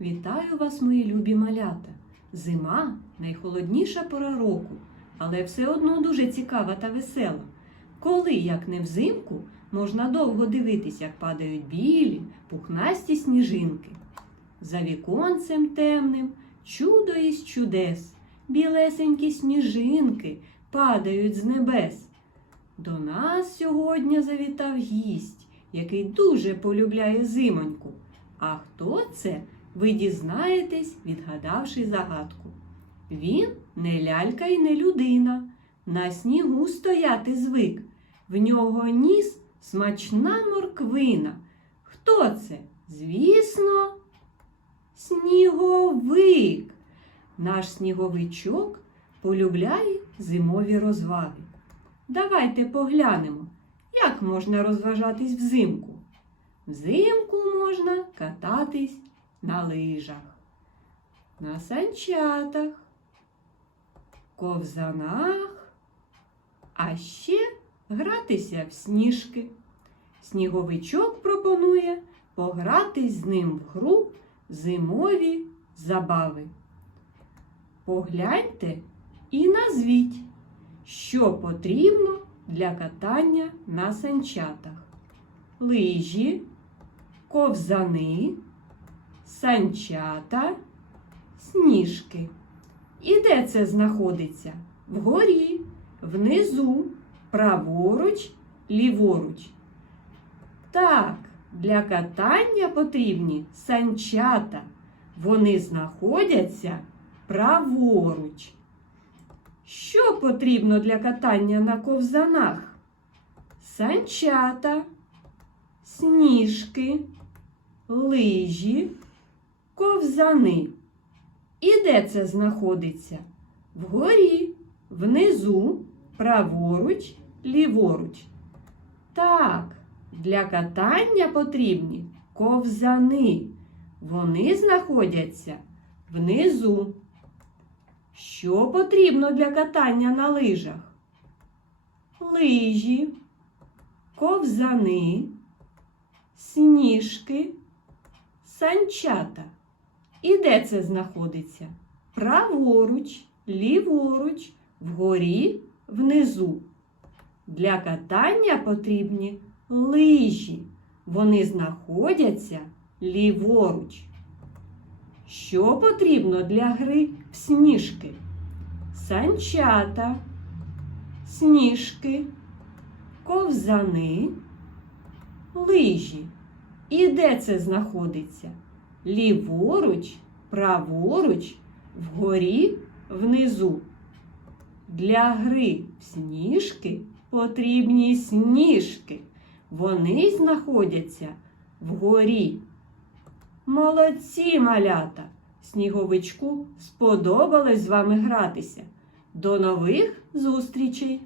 Вітаю вас, мої любі малята! Зима найхолодніша пора року, але все одно дуже цікава та весела. Коли, як не взимку, можна довго дивитись, як падають білі, пухнасті сніжинки. За віконцем темним чудо із чудес, білесенькі сніжинки падають з небес. До нас сьогодні завітав гість, який дуже полюбляє зимоньку. А хто це, ви дізнаєтесь, відгадавши загадку. Він не лялька і не людина, на снігу стояти звик. В нього ніс смачна морквина. Хто це? Звісно, сніговик. Наш сніговичок полюбляє зимові розваги. Давайте поглянемо, як можна розважатись взимку. Взимку можна кататись на лижах, на санчатах, ковзанах, а ще гратися в сніжки. Сніговичок пропонує погратись з ним в гру зимові забави. Погляньте і назвіть, що потрібно для катання на санчатах. Лижі, ковзани, санчата, сніжки. І де це знаходиться? Вгорі, внизу, праворуч, ліворуч. Так, для катання потрібні санчата. Вони знаходяться праворуч. Що потрібно для катання на ковзанах? Санчата, сніжки, лижі, ковзани. І де це знаходиться? Вгорі, внизу, праворуч, ліворуч. Так, для катання потрібні ковзани. Вони знаходяться внизу. Що потрібно для катання на лижах? Лижі, ковзани, сніжки, санчата. І де це знаходиться? Праворуч, ліворуч, вгорі, внизу. Для катання потрібні лижі. Вони знаходяться ліворуч. Що потрібно для гри в сніжки? Санчата, сніжки, ковзани, лижі. І де це знаходиться? Ліворуч, праворуч, вгорі, внизу. Для гри в сніжки потрібні сніжки. Вони знаходяться вгорі. Молодці, малята! Сніговичку сподобалось з вами гратися. До нових зустрічей!